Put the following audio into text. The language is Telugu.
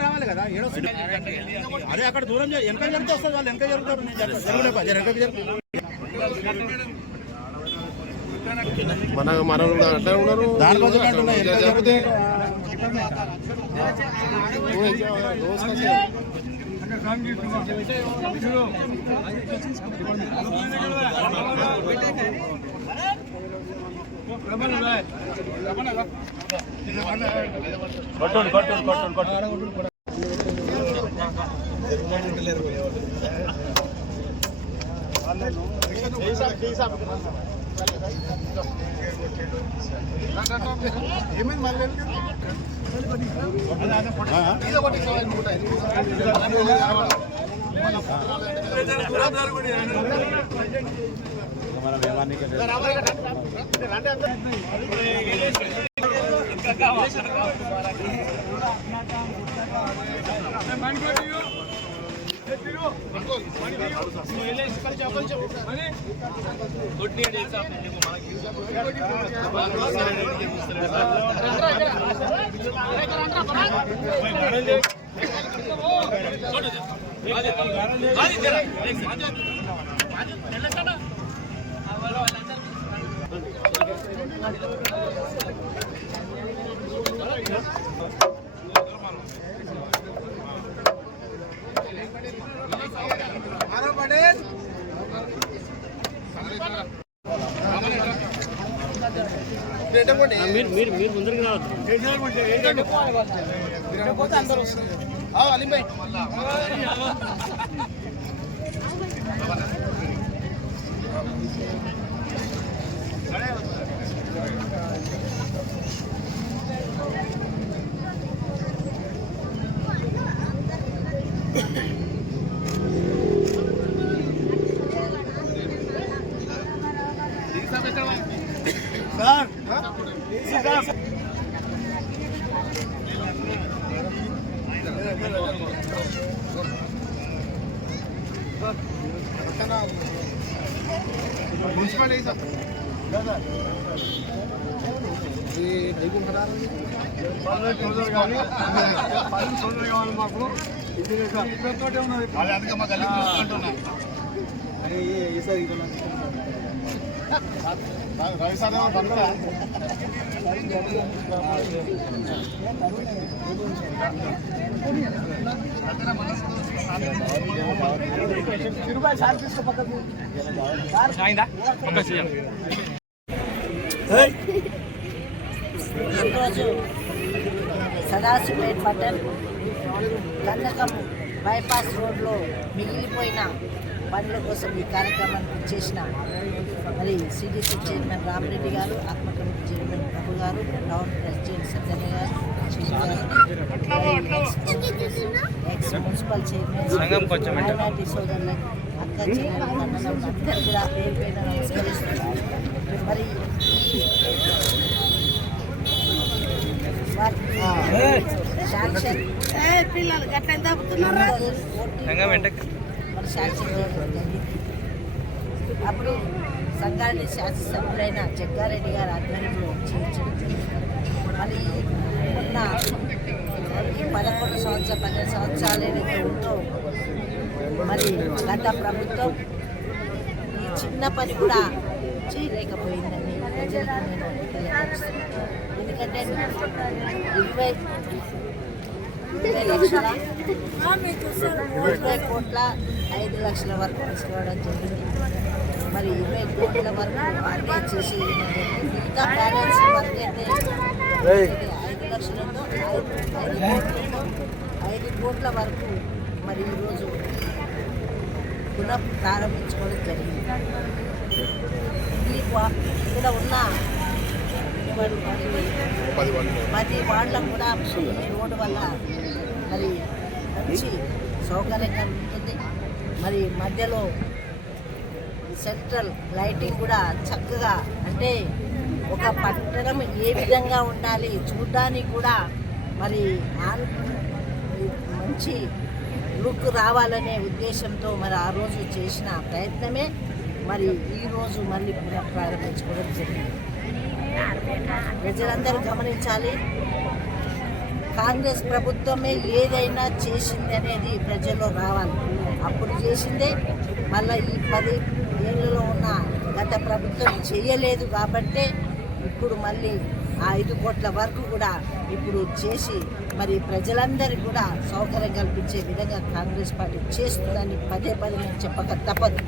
రావాలి కదా అదే అక్కడ దూరం వెనక జరిగితే వస్తుంది వాళ్ళు వెనక జరుగుతారు మన అంటే ఉన్నారు మీరు ముందరికి రావద్దు అందరూ వస్తుంది అలీబాయ్ మాకు ఈరోజు సదాశివపేట పట్టణం కన్నకం బైపాస్ రోడ్లో మిగిలిపోయిన పనుల కోసం ఈ కార్యక్రమాన్ని చేసిన మరి సిడిసి చైర్మన్ రామరెడ్డి గారు, ఆత్మ కమిటీ చైర్మన్ ప్రభు గారు, టౌన్ ప్రెసిడెంట్ సత్యన్న గారు, ఎక్స్ మున్సిపల్ చైర్మన్ మైనార్టీ సోదరులకు, అక్క చెల్లెలు, అన్నదమ్ములు అందరూ కూడా పేరు పైన నమస్కరిస్తున్నారు. మరి శాంక్షన్ అప్పుడు సంఘాన్ని శాసనసభ్యులైన జగ్గారెడ్డి గారి ఆధ్వర్యంలో చేయించడం. మరి ఉన్న 11 సంవత్సరాలు 12 సంవత్సరాలు ఏదైతే ఉందో మరి గత ప్రభుత్వం ఈ చిన్న పని కూడా చేయలేకపోయిందని ప్రజలకు నేను తెలియపరుస్తున్నాను. ఎందుకంటే 20 కోట్ల 5 లక్షల వరకు తీసుకోవడం జరిగింది. మరి 20 కోట్ల వరకు అప్లై చేసి ఇంకా బ్యాలెన్స్ వరకు అయితే 5 లక్షలతో 5 కోట్ల వరకు మరి ఈరోజు పునః ప్రారంభించుకోవడం జరిగింది. ఇక్కడ ఉన్న 10 వార్డులకు కూడా ఈ రోడ్డు వల్ల మరి మంచి సౌకర్యంగా ఉంటుంది. మరి మధ్యలో సెంట్రల్ లైటింగ్ కూడా చక్కగా, అంటే ఒక పట్టణం ఏ విధంగా ఉండాలి చూడడానికి కూడా మరి మంచి లుక్ రావాలనే ఉద్దేశంతో మరి ఆ రోజు చేసిన ప్రయత్నమే మరి ఈరోజు మళ్ళీ పునఃప్రారంభించుకోవడం జరిగింది. ప్రజలందరూ గమనించాలి, కాంగ్రెస్ ప్రభుత్వమే ఏదైనా చేసింది అనేది ప్రజల్లో రావాలి. అప్పుడు చేసిందే మళ్ళీ ఈ 10 ఏళ్ళలో ఉన్న గత ప్రభుత్వం చేయలేదు కాబట్టే ఇప్పుడు మళ్ళీ ఆ 5 కోట్ల వరకు కూడా ఇప్పుడు చేసి మరి ప్రజలందరికీ కూడా సౌకర్యం కల్పించే విధంగా కాంగ్రెస్ పార్టీ చేస్తుందని పదే నేను చెప్పక తప్పదు.